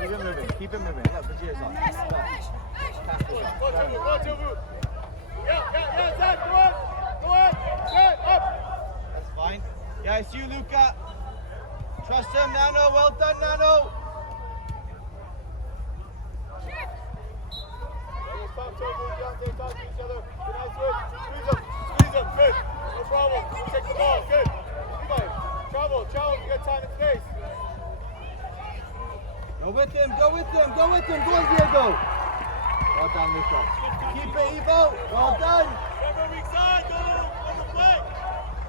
Keep it moving. Keep it moving. Look, the gears on. Pass this on. Yeah, Zach, go on. Good, up. That's fine. Yeah, it's you, Luca. Trust him, Nano. Well done, Nano. Talk to each other. Nice switch. Squeeze them. Good. No problem. Take the ball. Good. Levi, travel. You got time and space. Go with him. Go on, Diego. Well done, Luca. Keep it, Evo. Well done. Trevor, weak side. Go on the play.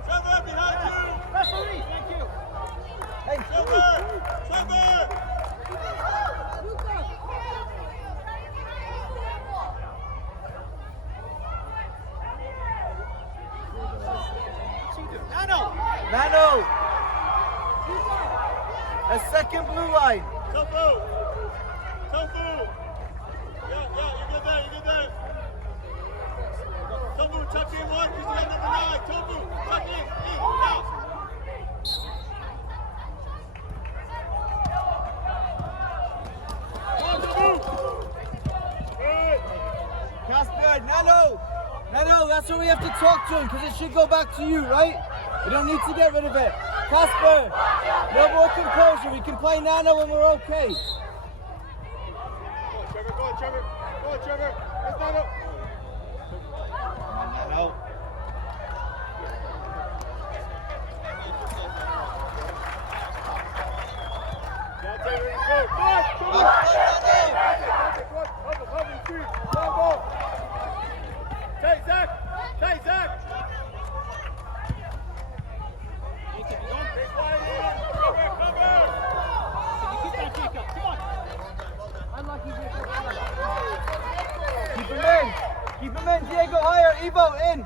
Trevor, behind you. Referee, thank you. Hey, Trevor. Nano. A second blue line. Tofu. Yeah, you're good there. Tofu, tuck in one, because you got number 9. Tofu, tuck in, out. Come on, Tofu. Good. Casper, Nano, that's what we have to talk to him, because it should go back to you, right? We don't need to get rid of it. Casper, no more composure. We can play Nano when we're okay. Go on, Trevor. Let's Nano. Come on, Nano. Take Zach. Keep him in, Diego, higher, Evo, in.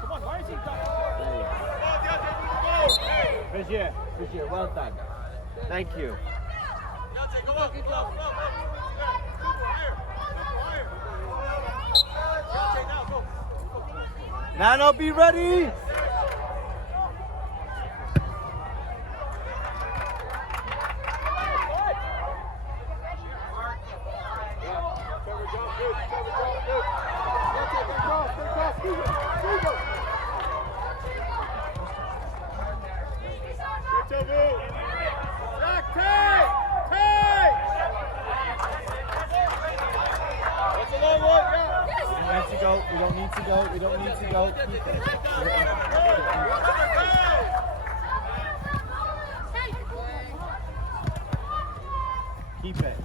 Come on, why is he Vizier, well done. Thank you. Nano, be ready. We don't need to go. Keep it.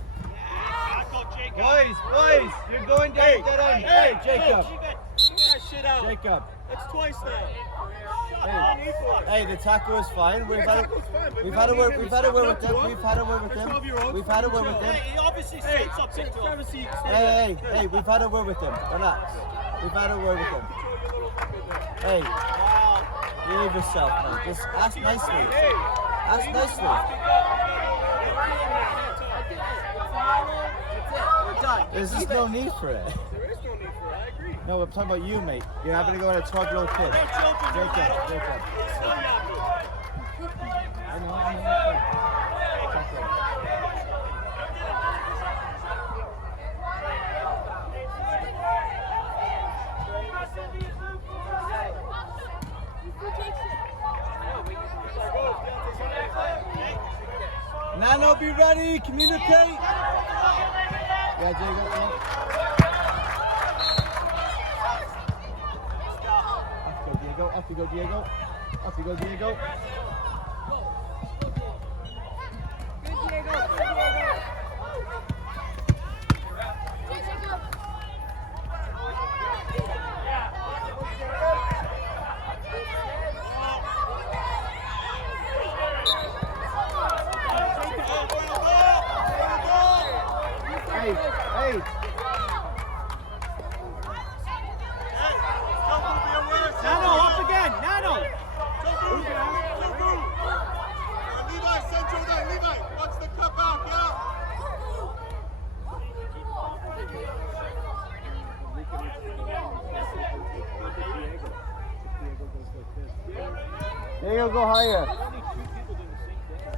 Boys, you're going down dead end. Hey, Jacob. Jacob. That's twice now. Hey, the tackle is fine. We've had a word with him. He obviously sets up it. Hey, we've had a word with him. Relax. We've had a word with him. Hey, behave yourself, man. Just ask nicely. There's just no need for it. There is no need for it, I agree. No, we're talking about you, mate. You're having to go on a 12-year-old kid. Jacob. Nano, be ready. Communicate. Yeah, Jacob. Off you go, Diego. Good, Diego. Hey. Nano, up again. Nano. Levi, central there. Levi, watch the cut back, yeah. There you go higher. Only 2 people doing the same thing.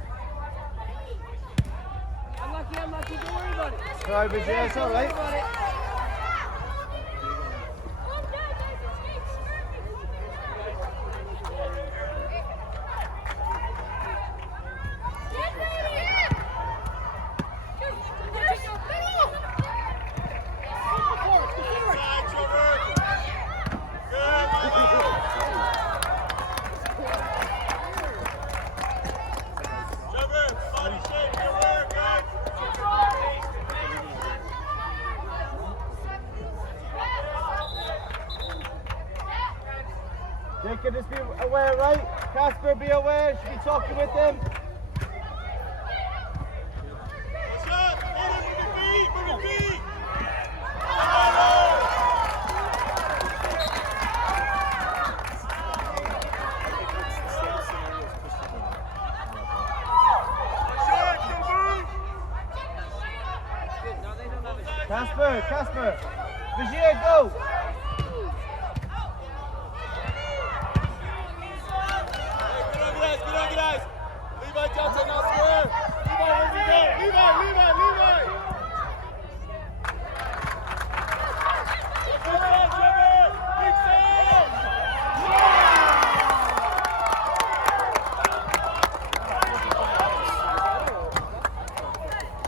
I'm lucky, don't worry about it. Sorry, but yeah, it's alright. Jacob, just be aware, right? Casper, be aware. Should be talking with them. Casper. Vigier, go. Good eyes. Levi Johnson, now square. Levi, where's he go? Levi.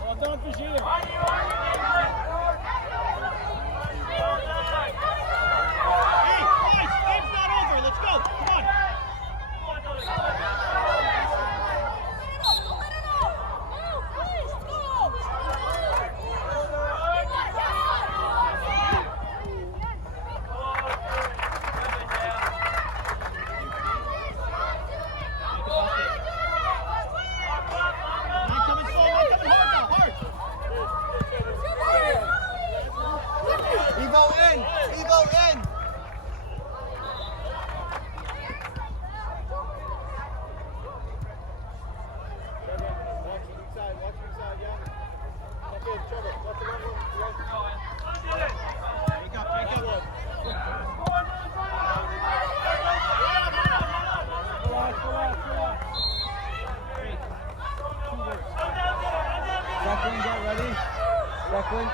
Well done, Vigier. Hey, guys, game's not over. Let's go. Come on. Evo in. Watch inside, yeah. Okay, Trevor, watch the one. Break up. Declan, get ready. Declan.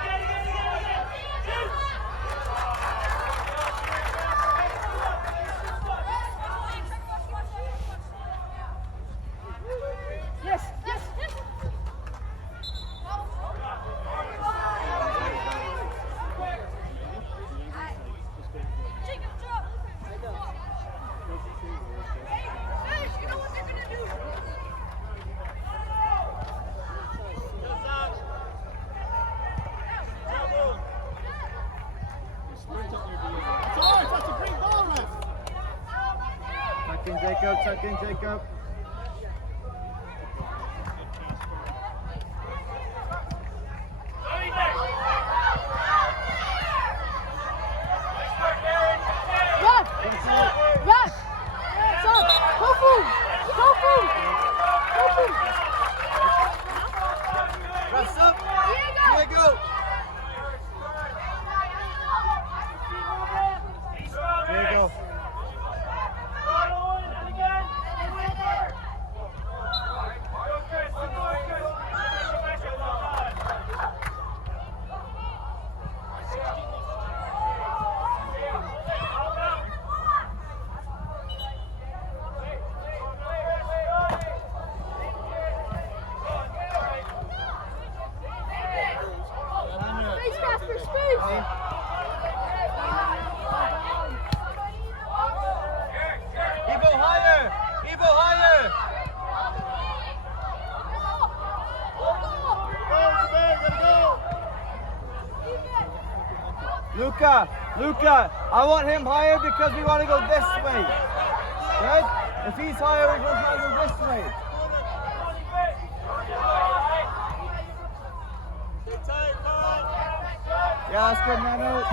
Yes. Tuck in, Jacob. Rush! Stop! Go food! Press up. Here you go. There you go. Evo higher! Luca, I want him higher because we want to go this way. Good? If he's higher, we're going to go this way. Yeah, that's good, Nano.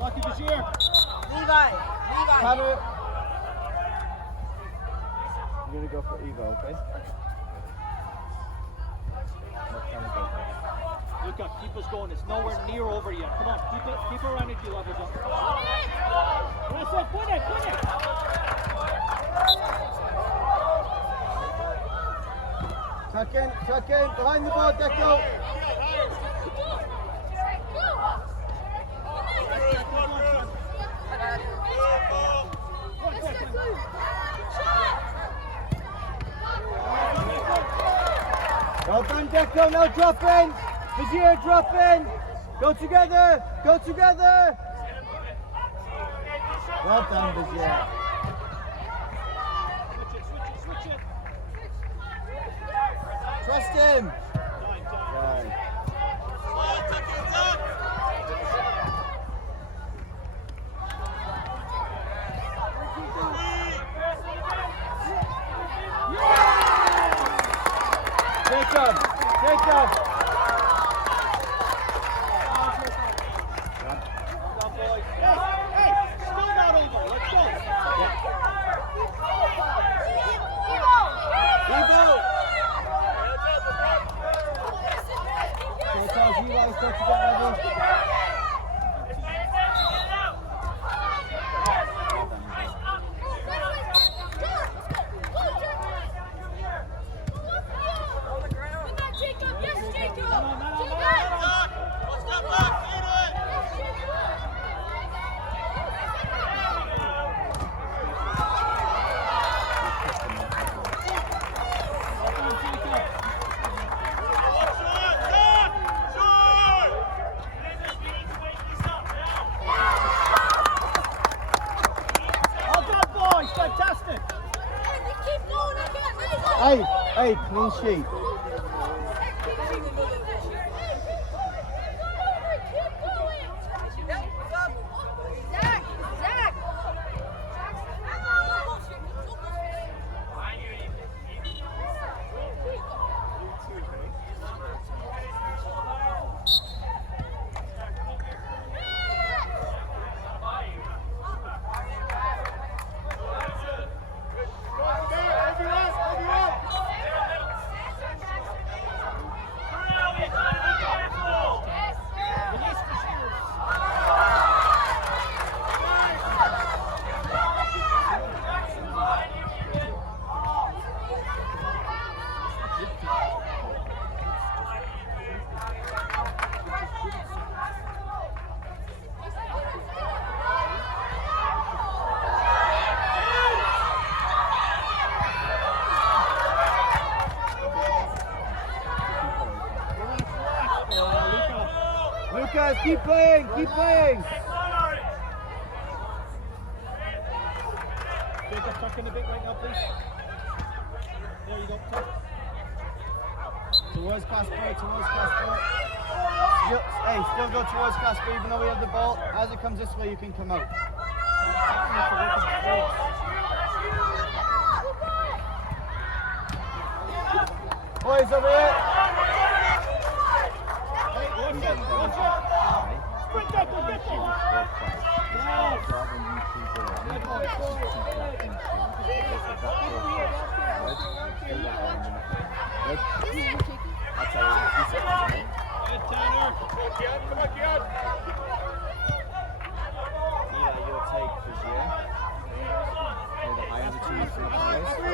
Lucky Vigier. Levi. Cutter. I'm going to go for Evo, okay? Luca, keep us going. It's nowhere near over yet. Come on, keep it around at your level. Press it, put it. Check in. Behind the ball, Deco. Well done, Deco. Now drop in. Vizier, drop in. Go together. Go together. Well done, Vizier. Switch it. Trust him. Right. Jacob. Jacob. Hey, still not over. Let's go. Evo. So tells you guys got to get ready. Fantastic! Hey, clean sheet. Lucas, keep playing, keep playing. Jacob, tuck in a bit right now, please. There you go. Tuck. Towards Casper, towards Casper. Still go towards Casper even though we have the ball. As it comes this way, you can come out. Boys over here. Sprint up the Come on, Keon. You'll take Vizier. The higher the 2 and 3 players. Okay.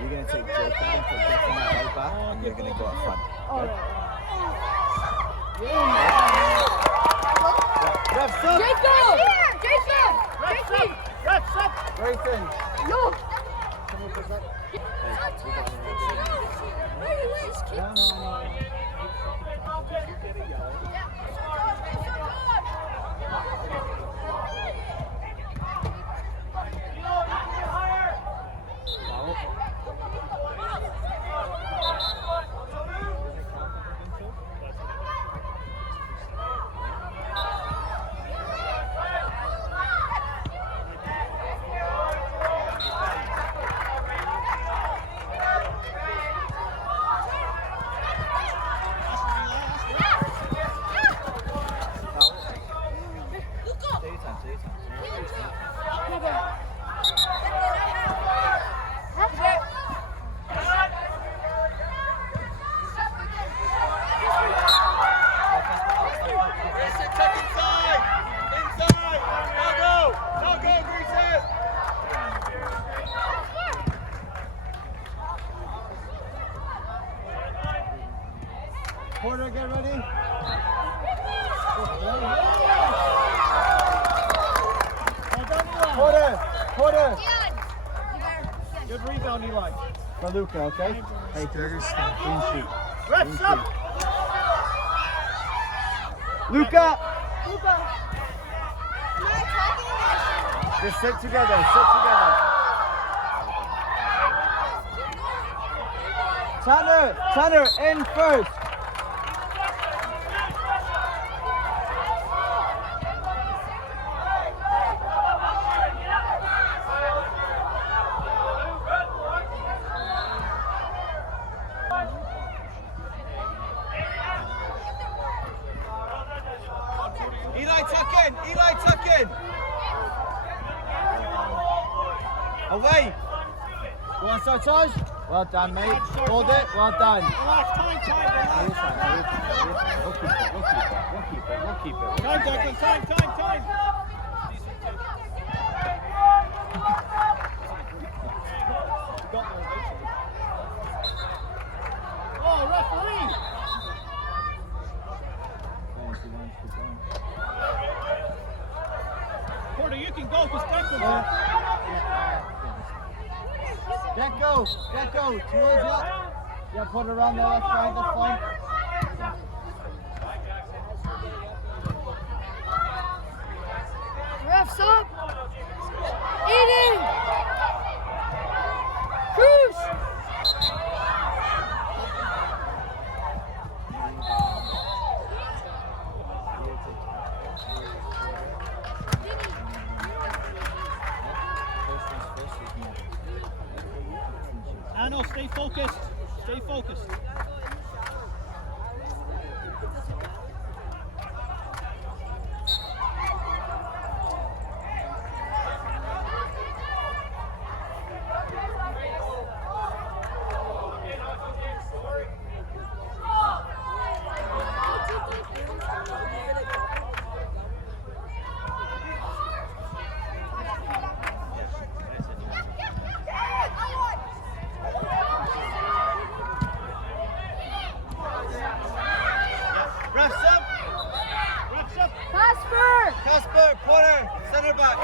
You're going to take Jacob and put Declan right back, and you're going to go up front. Refs up! Jacob! Refs up! Grayson! Yo! Porter, get ready. Porter. Good rebound, Eli. For Luca, okay? Hey, Curtis. Clean sheet. Refs up. Luca! Luca. Just sit together, sit together. Tanner, in first. Eli, tuck in. Away. Go on, Sartaj. Well done, mate. Hold it. Well done. Relax, time. We'll keep it. Time, Declan, time. Oh, referee! Porter, you can go because Declan's there. Get go. Towards you. Yeah, put it around there. That's fine. Refs up. Eating. Cruz. Anno, stay focused. Casper, Porter, center back.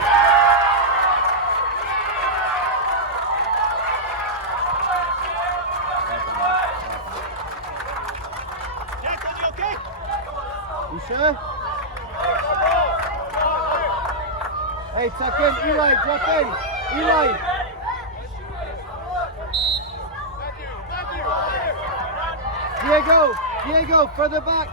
Declan, you okay? You sure? Hey, tuck in. Eli, drop in. Eli. Diego, further back.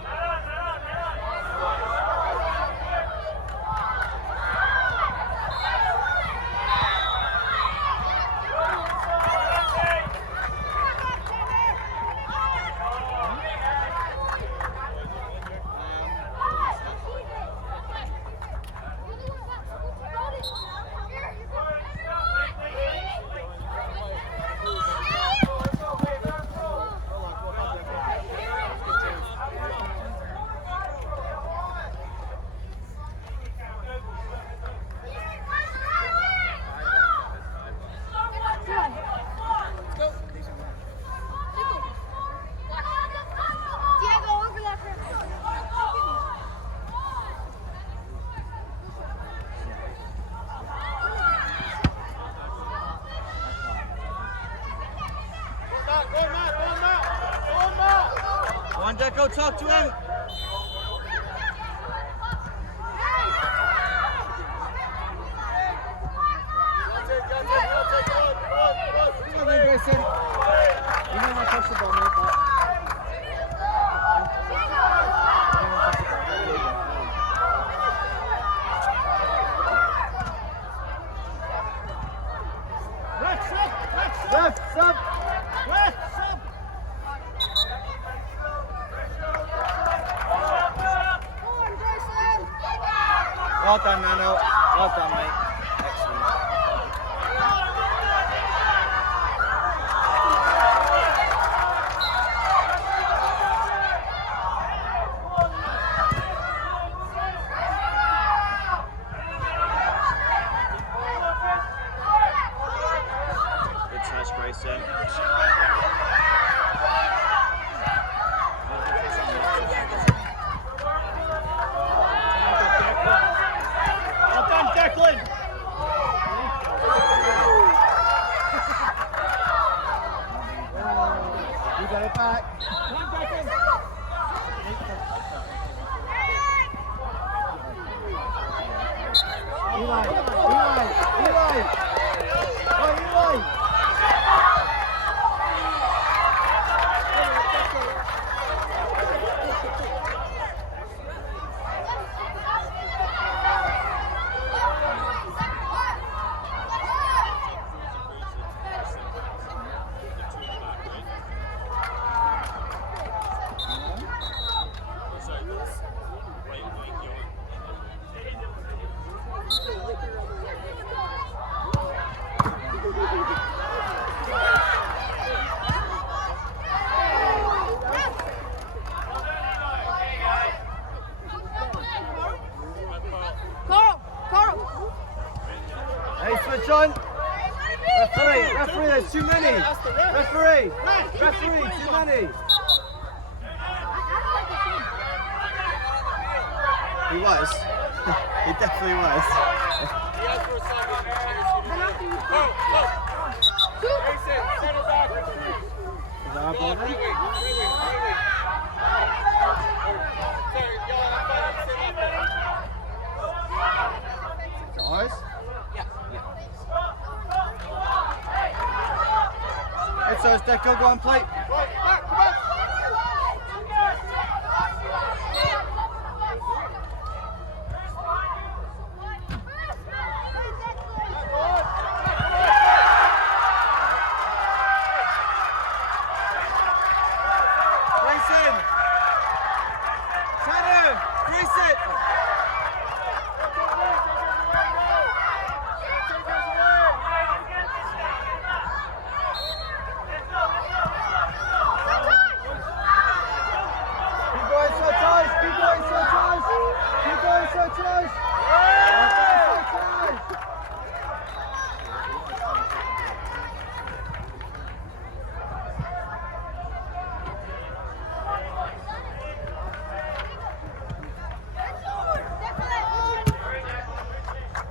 Go talk to him. Come on, Grayson. You don't want to touch the ball, mate. Refs up. Well done, Nano. Well done, mate. Excellent. Good touch, Grayson. Referee, there's too many. Referee, too many. He was. He definitely was. He asked for a side. Go. Mason, center back with three. Is that our Go ball on, then? right wing. Sorry, y'all have fun on the same left. Is it ours? It's ours, Deco, go on play. Right, back, come on. Grayson! Tanner! Grayson! Keep going so close! Keep going so close! Keep going so close!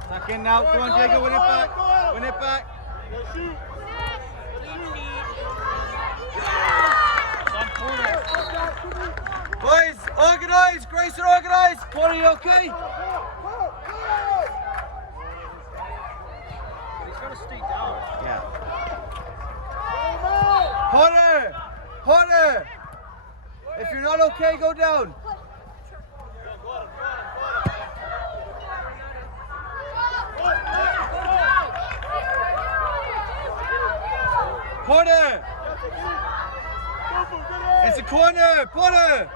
Back in now, go on Diego, win it back! Win it back! Go shoot. Boys, organise! Grayson, organise! Paul, are you okay? He's got to stay down. Yeah. Porter! If you're not okay, go down. Porter! It's a corner! Porter!